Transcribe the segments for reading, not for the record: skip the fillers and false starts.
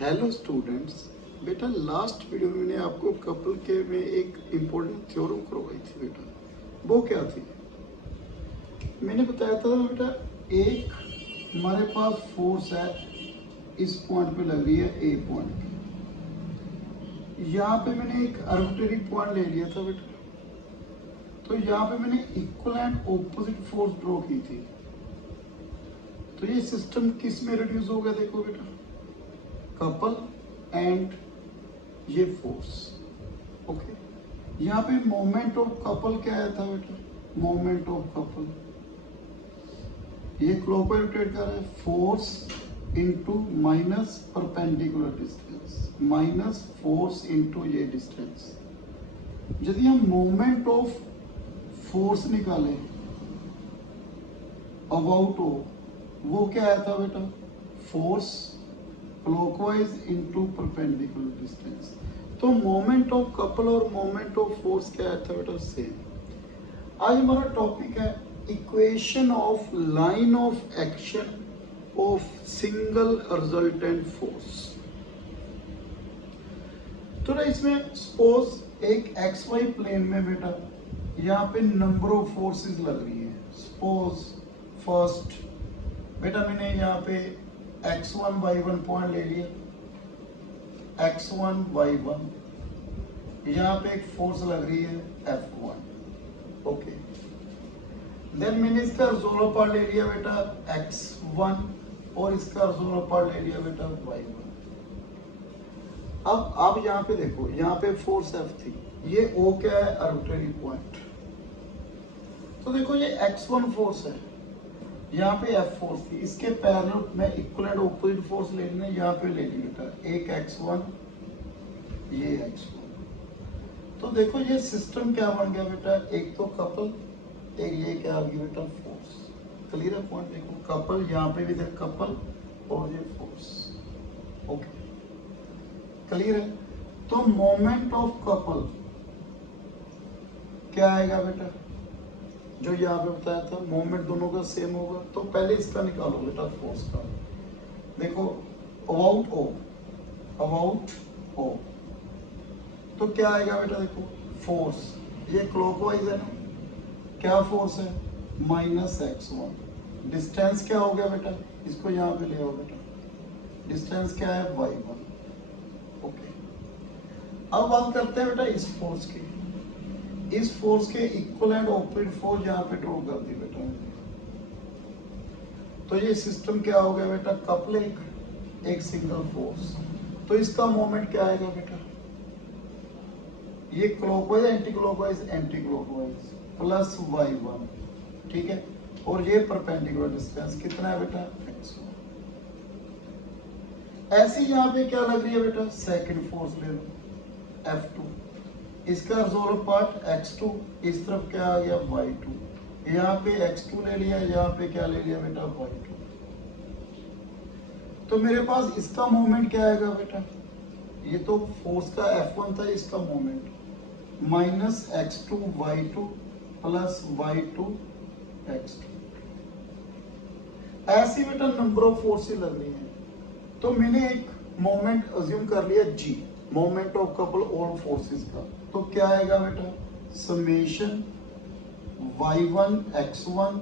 Hello students, बेटा last video में मैंने आपको कपल के में एक इम्पोर्टेंट थ्योरम करवाई थी बेटा। वो क्या थी? मैंने बताया था बेटा, एक हमारे पास फोर्स है, इस पॉइंट पे लग रही है ए पॉइंट पे। यहाँ पे मैंने एक आर्बिट्रेरी पॉइंट ले लिया था बेटा, तो यहाँ पे मैंने equal and opposite force draw की थी। तो ये सिस्टम किस में रिड्यूस हो गया? देखो बेटा, कपल एंड ये फोर्स। ओके, यहाँ पे मोमेंट ऑफ कपल क्या आया था बेटा? मोमेंट ऑफ कपल ये क्लॉकवाइज रोटेट कर रहा है, force into minus perpendicular distance, minus force into ये डिस्टेंस। यदि हम मोमेंट ऑफ फोर्स निकालें अबाउट ओ, वो क्या आया था बेटा? Force clockwise into perpendicular distance. तो मोमेंट ऑफ कपल और मोमेंट ऑफ फोर्स क्या है था बेटा? सेम। आज हमारा टॉपिक है equation of line of action of single resultant force. तो ना इसमें सपोज एक एक्स वाई प्लेन में बेटा यहाँ पे नंबर ऑफ फोर्सेस लग रही है। सपोज फर्स्ट बेटा मैंने यहाँ पे x1 y1 पॉइंट ले लिया, x1 y1, यहाँ पे एक फोर्स लग रही है F1। ओके, देन मैंने इसका रिजोल्वर पार्ट ले लिया बेटा x1 और इसका रिजोल्वर पार्ट ले लिया बेटा y1। अब आप यहाँ पे देखो, यहाँ पे फोर्स F थी, ये O क्या है? Arbitrary point. तो देखो ये x1 फोर्स है, यहाँ पे F फोर्स थी, इसके पैरेलल में इक्वल एंड ऑपोजिट फोर्स ले लेना, यहाँ पे ले ली बेटा, एक x1 ये x1। तो देखो ये सिस्टम क्या बन गया बेटा? एक तो कपल, एक ये क्या आ गया बेटा? फोर्स। क्लियर है पॉइंट? देखो कपल, यहाँ पे भी देख कपल और ये फोर्स। ओके, क्लियर है? तो मोमेंट ऑफ कपल क्या आएगा बेटा? जो यहाँ पे बताया था, मोमेंट दोनों का सेम होगा। तो पहले इसका निकालो बेटा, फोर्स का। देखो अबाउट ओ, अबाउट ओ, तो क्या आएगा बेटा? देखो फोर्स, ये क्लॉकवाइज है ना, क्या फोर्स है? Minus x1। डिस्टेंस क्या हो गया बेटा? इसको यहाँ पे ले आओ बेटा, डिस्टेंस क्या है? y1। ओके, अब बात करते हैं बेटा इस फोर्स की। इस फोर्स के इक्वल एंड ऑपोजिट फोर्स यहाँ पे ड्रॉ कर दी बेटा। तो ये सिस्टम क्या हो गया बेटा? कपल एक सिंगल फोर्स। तो इसका मोमेंट क्या आएगा बेटा? ये clockwise anti clockwise, anti clockwise plus y1, ठीक है। और ये परपेंडिकुलर डिस्टेंस कितना है बेटा? x1। ऐसी यहाँ पे क्या लग रही है बेटा? सेकंड फोर्स ले लो, F2। इसका रिजोल्व पार्ट x2, इस तरफ क्या आ गया? y2। यहाँ पे x2 ले लिया, यहाँ पे क्या ले लिया बेटा? y2। तो मेरे पास इसका मोमेंट क्या आएगा बेटा? ये तो फोर्स का F1 था, इसका moment minus x2 y2 plus y2 x2। ऐसी बेटा नंबर ऑफ फोर्सेस लग रही है। तो मैंने एक मोमेंट अज्यूम कर लिया g, moment of couple all forces का। तो क्या आएगा बेटा? Summation y1 x1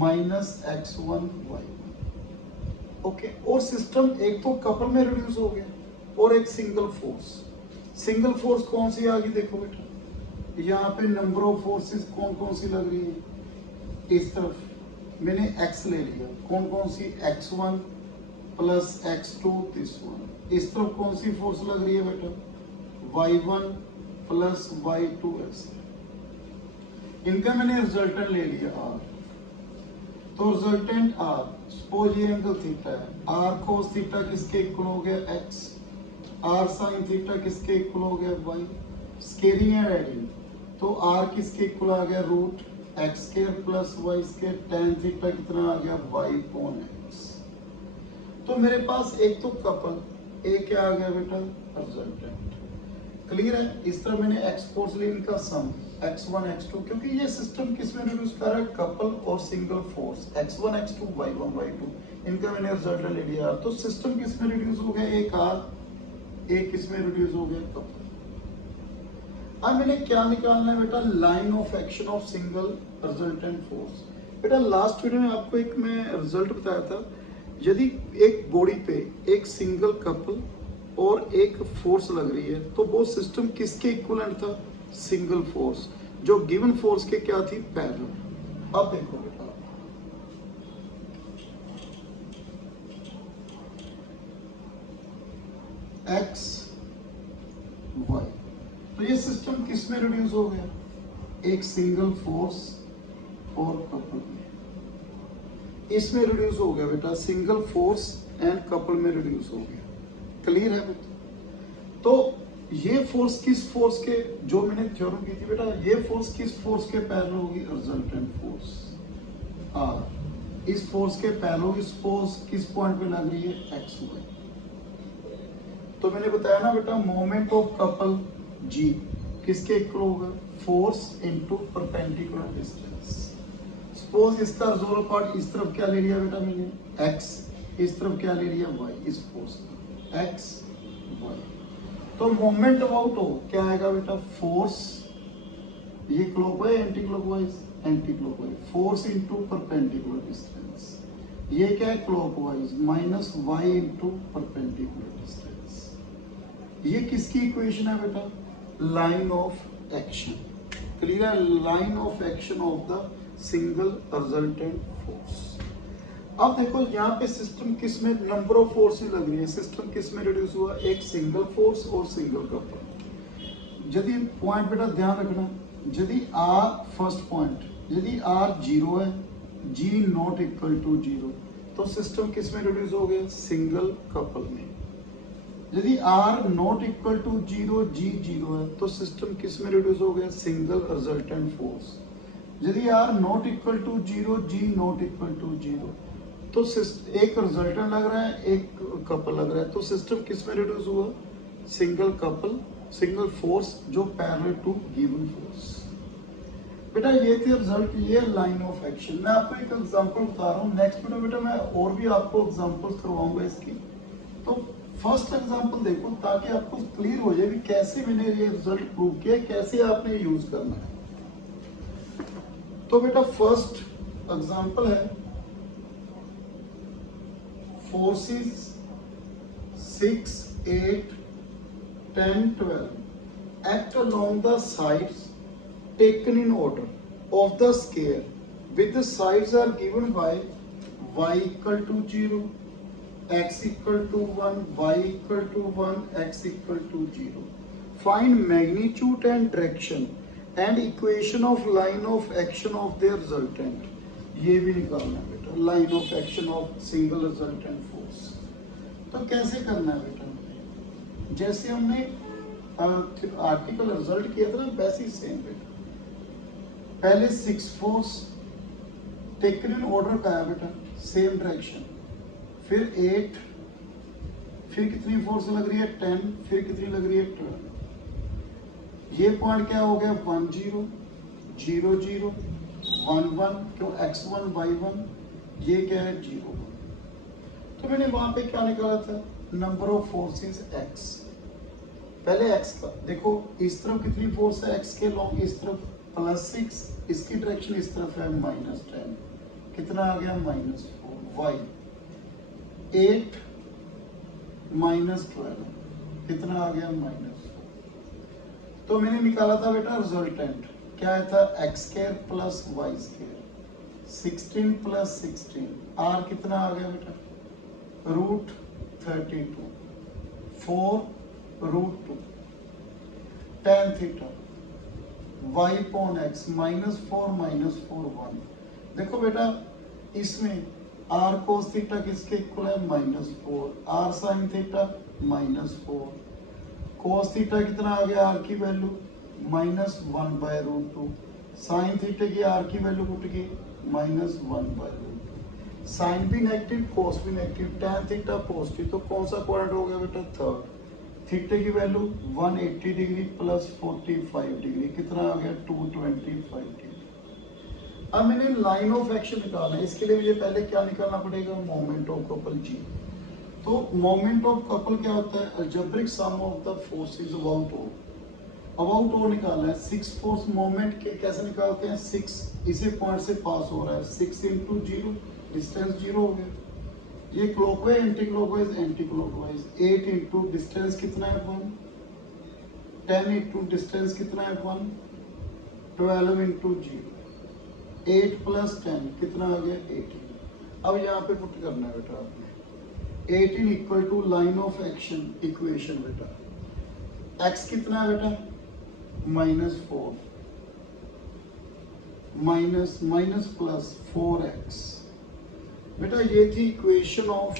minus x1 y1। Okay, और सिस्टम एक तो कपल में रिड्यूस हो गया और एक सिंगल फोर्स। सिंगल फोर्स कौन सी आ गई? देखो बेटा, यहाँ पे नंबर ऑफ फोर्सेस कौन कौन सी लग रही है? इस तरफ मैंने x ले लिया, कौन कौन सी? x1 plus x2 this one. इस तरफ कौन सी फोर्स लग रही है बेटा? y1 प्लस y2 ऐसे। इनका मैंने रिजल्टेंट ले लिया r। तो रिजल्टेंट r, सपोज ये एंगल थीटा है, r cos थीटा किसके इक्वल हो गया? x। r sin थीटा किसके इक्वल हो गया? y। स्केलिंग एंड एडिंग, तो r किसके इक्वल आ गया? Root x square plus y square. tan theta कितना आ गया? y upon x। तो मेरे पास एक तो कपल, एक क्या आ गया बेटा? रिजल्टेंट। क्लियर है। इस तरह मैंने x फोर्स ली, इनका सम x1 x2, क्योंकि ये सिस्टम किस में रिड्यूस कर रहा है, कपल और single force x1 x2 y1 y2, इनका मैंने रिजल्ट ले लिया। तो सिस्टम किस में रिड्यूस हो गया, एक आर, एक किस में रिड्यूस हो गया, कपल। अब मैंने क्या निकालना है बेटा, line of action of single resultant force. बेटा लास्ट वीडियो में आपको एक मैं रिजल्ट बताया था, यदि एक बॉडी पे एक सिंगल कपल और एक फोर्स लग रही है तो वो सिस्टम किसके इक्विवेलेंट था, सिंगल फोर्स, जो गिवन फोर्स के क्या थी, पैरेलल। अब देखो बेटा, एक्स वाई, तो ये सिस्टम किस में रिड्यूस हो गया, एक सिंगल फोर्स और कपल में, इसमें रिड्यूस हो गया बेटा, सिंगल फोर्स एंड कपल में रिड्यूस हो गया। क्लियर है बेटा। तो ये फोर्स किस फोर्स के, जो मैंने थ्योरम की थी बेटा, ये फोर्स किस फोर्स के पैरेलल होगी, रिजल्टेंट फोर्स आर। इस फोर्स के पैरेलल होगी, इस फोर्स किस पॉइंट पे लग रही है, एक्स वाई। तो मैंने बताया ना बेटा, मोमेंट ऑफ कपल जी किसके इक्वल होगा, force into perpendicular distance. Suppose इसका रिजोल्व पार्ट इस तरफ क्या ले लिया बेटा मैंने, x, इस तरफ क्या ले लिया, y, इस फोर्स का x y। तो मोमेंट अबाउट हो क्या आएगा बेटा, फोर्स, ये clockwise anti clockwise, anti clockwise, force into perpendicular distance, ये क्या है clockwise, minus y into perpendicular distance. ये किसकी इक्वेशन है बेटा, लाइन ऑफ एक्शन। क्लियर है, line of action of the single resultant force. अब देखो यहाँ पे सिस्टम किस में, नंबर ऑफ फोर्सेस लग रही है, सिस्टम किस में रिड्यूस हुआ, एक सिंगल फोर्स और सिंगल कपल। यदि पॉइंट बेटा ध्यान रखना, यदि आर फर्स्ट पॉइंट, यदि आर जीरो है, G not equal to zero, तो सिस्टम किस में रिड्यूस हो गया, सिंगल कपल में। यदि R not equal to zero, G zero है, तो सिस्टम किस में रिड्यूस हो गया, सिंगल रिजल्टेंट फोर्स। यदि R not equal to zero, G not equal to zero, तो एक रिजल्टेंट लग रहा है, एक कपल लग रहा है, तो सिस्टम किस में रिड्यूस हुआ, सिंगल कपल, सिंगल फोर्स जो पैरेलल टू गिवन फोर्स। बेटा ये थे रिजल्ट, ये लाइन ऑफ एक्शन। मैं आपको एक एग्जांपल बता रहा हूँ, नेक्स्ट वीडियो बेटा मैं और भी आपको एग्जांपल्स करवाऊंगा इसकी। तो फर्स्ट एग्जांपल देखो ताकि आपको क्लियर हो जाए कि कैसे मैंने ये रिजल्ट प्रूव किया, कैसे आपने यूज करना है। तो बेटा फर्स्ट एग्जांपल है, forces 6, 8, 10, 12 act along the sides taken in order of the square with the sides are given by y equal to 0, x equal to 1, y equal to 1, x equal to 0. Find magnitude and direction and equation of line of action of their resultant. ये भी निकालना है बेटा, line of action of single resultant force. तो कैसे करना है बेटा, जैसे हमने आर्टिकल रिजल्ट किया था ना, वैसे ही सेम बेटा। पहले 6 फोर्स टेकन इन ऑर्डर का है बेटा, सेम डायरेक्शन, फिर 8, फिर कितनी फोर्स लग रही है, 10, फिर कितनी लग रही है, 12। ये पॉइंट क्या हो गया, 1 0 0 0 1 1, क्यों x1 y1, ये क्या है 0 1। तो मैंने वहां पे क्या निकाला था, नंबर ऑफ फोर्सेस x। पहले x का देखो, इस तरफ कितनी फोर्स है x के लॉन्ग, इस तरफ +6, इसकी डायरेक्शन इस तरफ है -10, कितना आ गया -4, y 8 -12, कितना आ गया -4। तो मैंने निकाला था बेटा रिजल्टेंट, क्या था, x² + y², 16 + 16, r कितना आ गया बेटा, √32, 4 √2, tan theta, y upon x, -4 -4 1। देखो बेटा इसमें r cos थीटा किसके इक्वल है, -4, r sin theta -4, cos theta कितना आ गया, r की वैल्यू -1/√2, साइन थीटा की r की वैल्यू उठ गई -1/√2। साइन भी नेगेटिव, cos भी नेगेटिव, tan थीटा पॉजिटिव, तो कौन सा क्वाड्रेंट हो गया बेटा, थर्ड। थीटे की वैल्यू 180 डिग्री प्लस 45 डिग्री, कितना आ गया 225 डिग्री। अब मैंने लाइन ऑफ एक्शन निकालना है, इसके लिए मुझे पहले क्या निकालना पड़ेगा, मोमेंट ऑफ कपल जी। तो मोमेंट ऑफ कपल क्या होता है, algebraic sum of the forces about O. About O निकालना है, 6 फोर्स मोमेंट के कैसे निकालते हैं, 6 इसी पॉइंट से पास हो रहा है, 6 इंटू 0, डिस्टेंस 0 हो गया। ये clockwise anti clockwise, anti clockwise, 8 into distance कितना है 1, 10 इंटू डिस्टेंस कितना है 1, 12 इंटू 0, 8 प्लस 10 कितना आ गया 18। अब यहाँ पे पुट करना है बेटा आपने 18 equal to line of action equation बेटा, x कितना है बेटा -4 माइनस प्लस 4x। बेटा ये थी equation of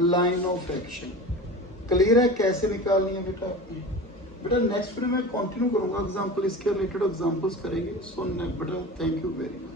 line of action. Clear है कैसे निकालनी है बेटा आपने। बेटा नेक्स्ट वीडियो में कंटिन्यू करूंगा एग्जांपल, इसके रिलेटेड एग्जांपल्स करेंगे। सो बेटा थैंक यू वेरी मच।